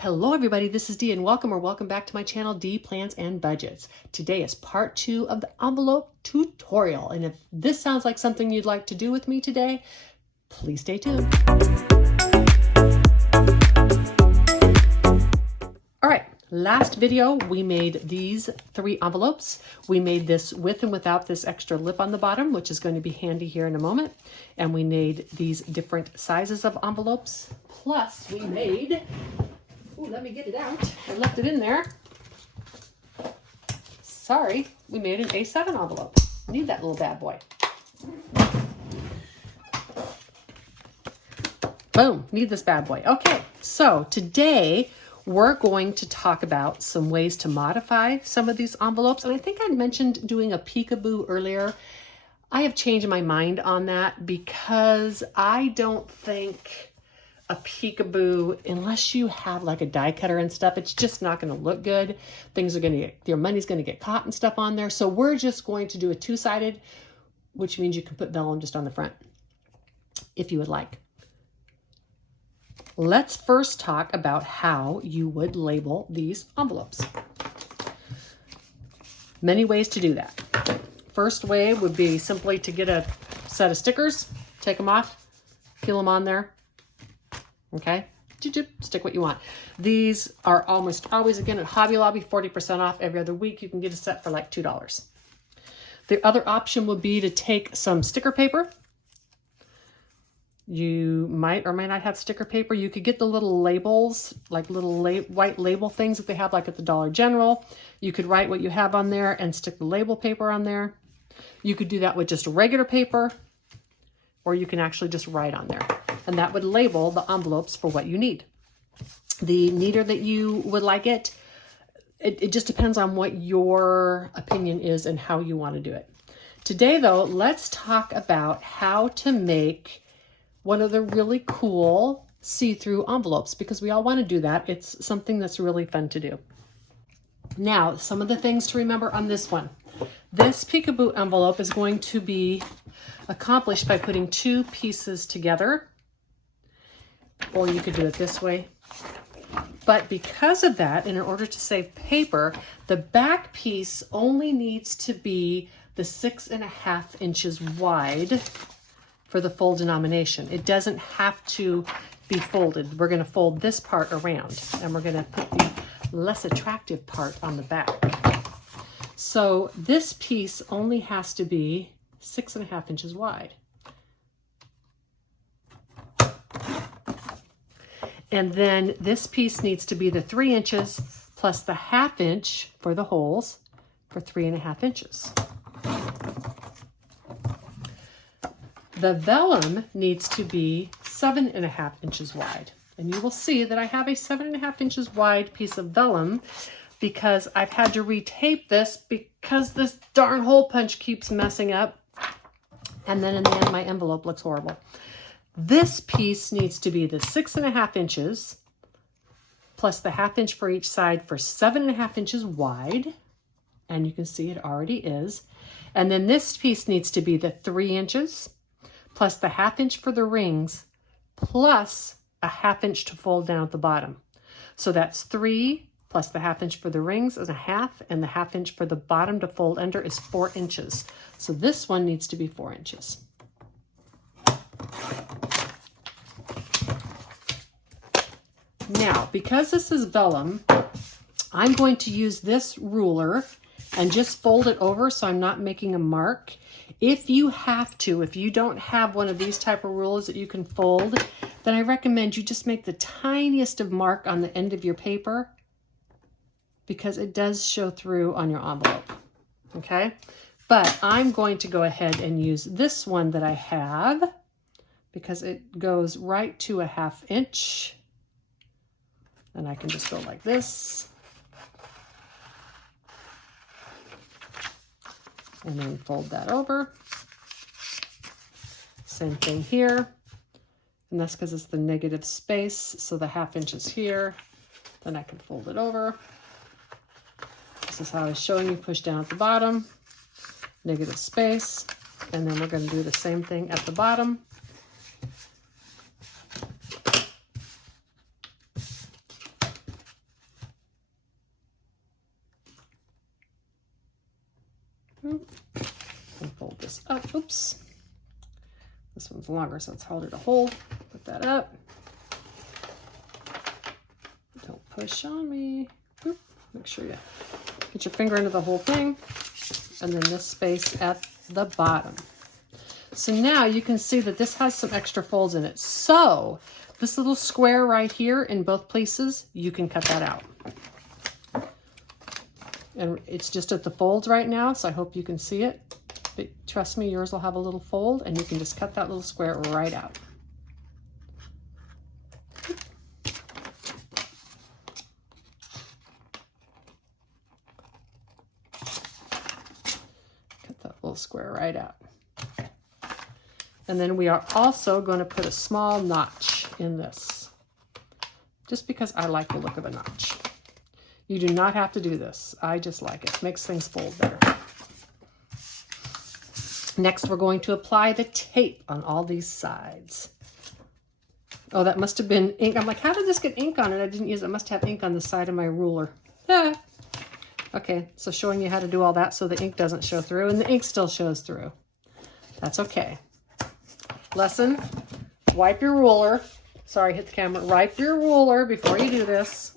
Hello everybody, this is Dee and welcome back to my channel, Dee Plans and Budgets. Today is part 2 of the envelope tutorial, and if this sounds like something you'd like to do with me today, please stay tuned. All right, last video we made these 3 envelopes. We made this with and without this extra lip on the bottom, which is going to be handy here in a moment. And we made these different sizes of envelopes. Plus we made, let me get it out. I left it in there. Sorry, we made an A7 envelope. Need that little bad boy. Boom, need this bad boy. Okay, so today we're going to talk about some ways to modify some of these envelopes. And I think I mentioned doing a peekaboo earlier. I have changed my mind on that because I don't think a peekaboo, unless you have like a die cutter and stuff, it's just not going to look good. Things are going to get, your money's going to get caught and stuff on there. So we're just going to do a 2-sided, which means you can put vellum just on the front if you would like. Let's first talk about how you would label these envelopes. Many ways to do that. First way would be simply to get a set of stickers, take them off, peel them on there. Okay, stick what you want. These are almost always, again, at Hobby Lobby, 40% off every other week. You can get a set for like $2. The other option would be to take some sticker paper. You might or might not have sticker paper. You could get the little labels, like little white label things that they have like at the Dollar General. You could write what you have on there and stick the label paper on there. You could do that with just regular paper, or you can actually just write on there. And that would label the envelopes for what you need. The neater that you would like it, it just depends on what your opinion is and how you want to do it. Today, though, let's talk about how to make one of the really cool see-through envelopes, because we all want to do that. It's something that's really fun to do. Now, some of the things to remember on this one. This peekaboo envelope is going to be accomplished by putting 2 pieces together, or you could do it this way. But because of that, and in order to save paper, the back piece only needs to be the 6.5 inches wide for the full denomination. It doesn't have to be folded. We're going to fold this part around, and we're going to put the less attractive part on the back. So this piece only has to be 6.5 inches wide. And then this piece needs to be the 3 inches plus the 1/2 inch for the holes for 3.5 inches. The vellum needs to be 7.5 inches wide. And you will see that I have a 7.5 inches wide piece of vellum because I've had to retape this because this darn hole punch keeps messing up. And then in the end, my envelope looks horrible. This piece needs to be the 6.5 inches plus the 1/2 inch for each side for 7.5 inches wide. And you can see it already is. And then this piece needs to be the 3 inches plus the 1/2 inch for the rings plus a 1/2 inch to fold down at the bottom. So that's 3 plus the 1/2 inch for the rings is 1/2, and the 1/2 inch for the bottom to fold under is 4 inches. So this one needs to be 4 inches. Now, because this is vellum, I'm going to use this ruler and just fold it over so I'm not making a mark. If you have to, if you don't have one of these type of rulers that you can fold, then I recommend you just make the tiniest of mark on the end of your paper, because it does show through on your envelope, okay? But I'm going to go ahead and use this one that I have because it goes right to a 1/2 inch. And I can just go like this. And then fold that over. Same thing here. And that's because it's the negative space. So the 1/2 inch is here. Then I can fold it over. This is how I was showing you, push down at the bottom, negative space. And then we're going to do the same thing at the bottom. And fold this up. Oops. This one's longer, so it's harder to hold. Put that up. Don't push on me. Oop. Make sure you get your finger into the whole thing. And then this space at the bottom. So now you can see that this has some extra folds in it. So this little square right here in both places, you can cut that out. And it's just at the folds right now, so I hope you can see it. But trust me, yours will have a little fold, and you can just cut that little square right out. Cut that little square right out. And then we are also going to put a small notch in this, just because I like the look of a notch. You do not have to do this. I just like it. Makes things fold better. Next, we're going to apply the tape on all these sides. Oh, that must have been ink. I'm like, how did this get ink on it? I didn't use it. I must have ink on the side of my ruler. Ah. Okay, so showing you how to do all that so the ink doesn't show through, and the ink still shows through. That's okay. Lesson, wipe your ruler. Sorry, hit the camera. Wipe your ruler before you do this.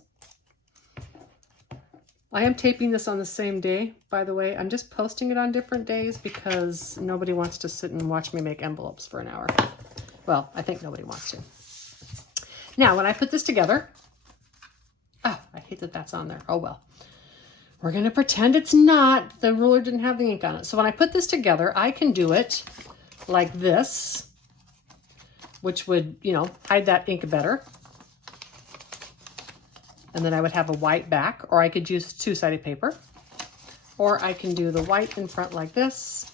I am taping this on the same day, by the way. I'm just posting it on different days because nobody wants to sit and watch me make envelopes for an hour. Well, I think nobody wants to. Now, when I put this together, oh, I hate that that's on there. Oh, well. We're going to pretend it's not. The ruler didn't have the ink on it. So when I put this together, I can do it like this, which would, you know, hide that ink better. And then I would have a white back, or I could use two-sided paper, or I can do the white in front like this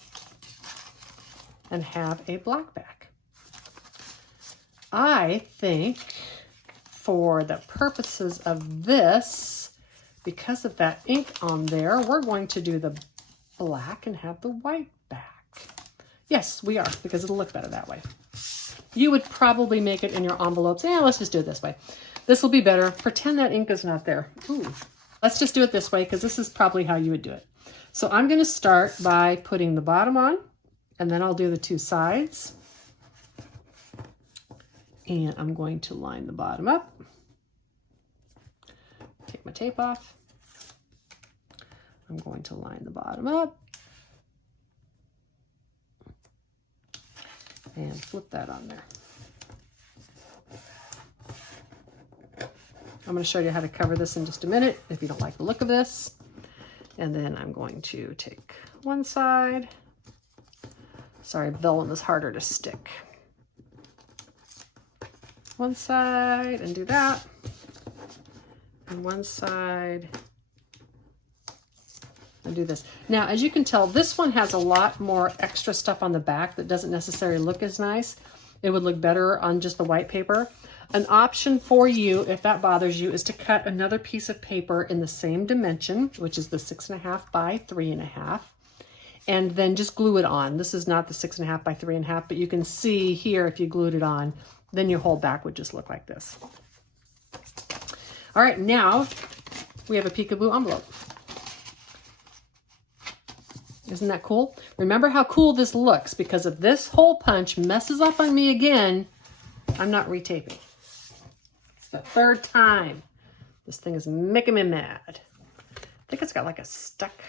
and have a black back. I think for the purposes of this, because of that ink on there, we're going to do the black and have the white back. Yes, we are, because it'll look better that way. You would probably make it in your envelopes. Yeah, let's just do it this way. This will be better. Pretend that ink is not there. Ooh. Let's just do it this way because this is probably how you would do it. So I'm going to start by putting the bottom on, and then I'll do the two sides. And I'm going to line the bottom up. Take my tape off. I'm going to line the bottom up. And flip that on there. I'm going to show you how to cover this in just a minute if you don't like the look of this. And then I'm going to take one side. Sorry, vellum is harder to stick. One side and do that. And one side and do this. Now, as you can tell, this one has a lot more extra stuff on the back that doesn't necessarily look as nice. It would look better on just the white paper. An option for you, if that bothers you, is to cut another piece of paper in the same dimension, which is the 6.5 by 3.5, and then just glue it on. This is not the 6.5 by 3.5, but you can see here if you glued it on, then your whole back would just look like this. All right, now we have a peekaboo envelope. Isn't that cool? Remember how cool this looks, because if this hole punch messes up on me again, I'm not retaping. It's the third time. This thing is making me mad. I think it's got like a stuck.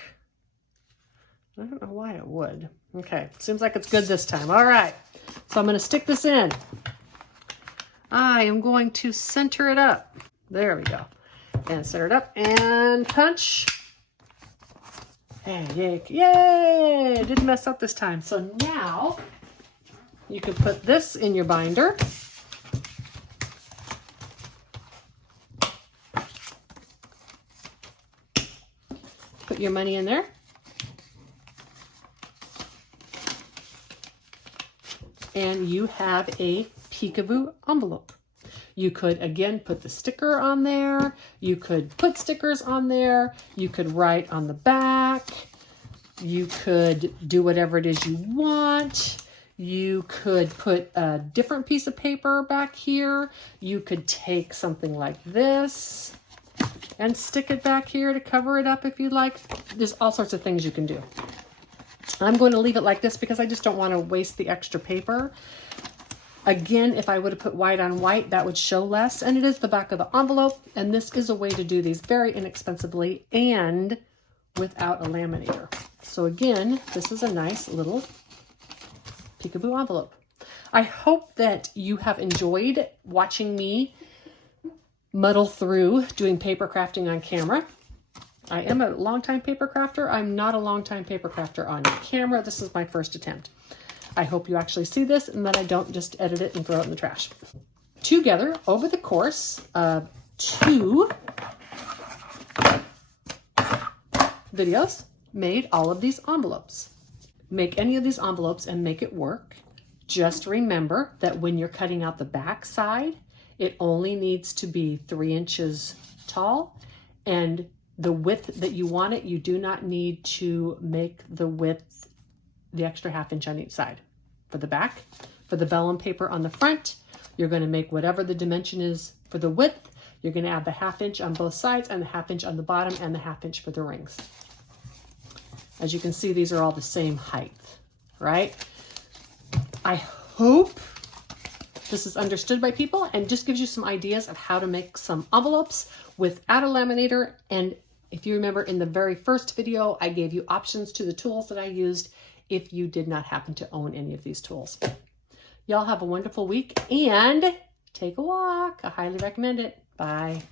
I don't know why it would. Okay, seems like it's good this time. All right, so I'm going to stick this in. I am going to center it up. There we go. And center it up and punch. Hey, yay, yay! It didn't mess up this time. So now you can put this in your binder. Put your money in there. And you have a peekaboo envelope. You could, again, put the sticker on there. You could put stickers on there. You could write on the back. You could do whatever it is you want. You could put a different piece of paper back here. You could take something like this and stick it back here to cover it up if you'd like. There's all sorts of things you can do. I'm going to leave it like this because I just don't want to waste the extra paper. Again, if I would have put white on white, that would show less. And it is the back of the envelope. And this is a way to do these very inexpensively and without a laminator. So again, this is a nice little peekaboo envelope. I hope that you have enjoyed watching me muddle through doing paper crafting on camera. I am a longtime paper crafter. I'm not a longtime paper crafter on camera. This is my first attempt. I hope you actually see this and that I don't just edit it and throw it in the trash. Together, over the course of 2 videos, made all of these envelopes. Make any of these envelopes and make it work. Just remember that when you're cutting out the back side, it only needs to be 3 inches tall, and the width that you want it, you do not need to make the width the extra 1/2 inch on each side. For the back, for the vellum paper on the front, you're going to make whatever the dimension is for the width. You're going to add the 1/2 inch on both sides and the 1/2 inch on the bottom and the 1/2 inch for the rings. As you can see, these are all the same height, right? I hope this is understood by people and just gives you some ideas of how to make some envelopes without a laminator. And if you remember in the very first video, I gave you options to the tools that I used if you did not happen to own any of these tools. Y'all have a wonderful week and take a walk. I highly recommend it. Bye.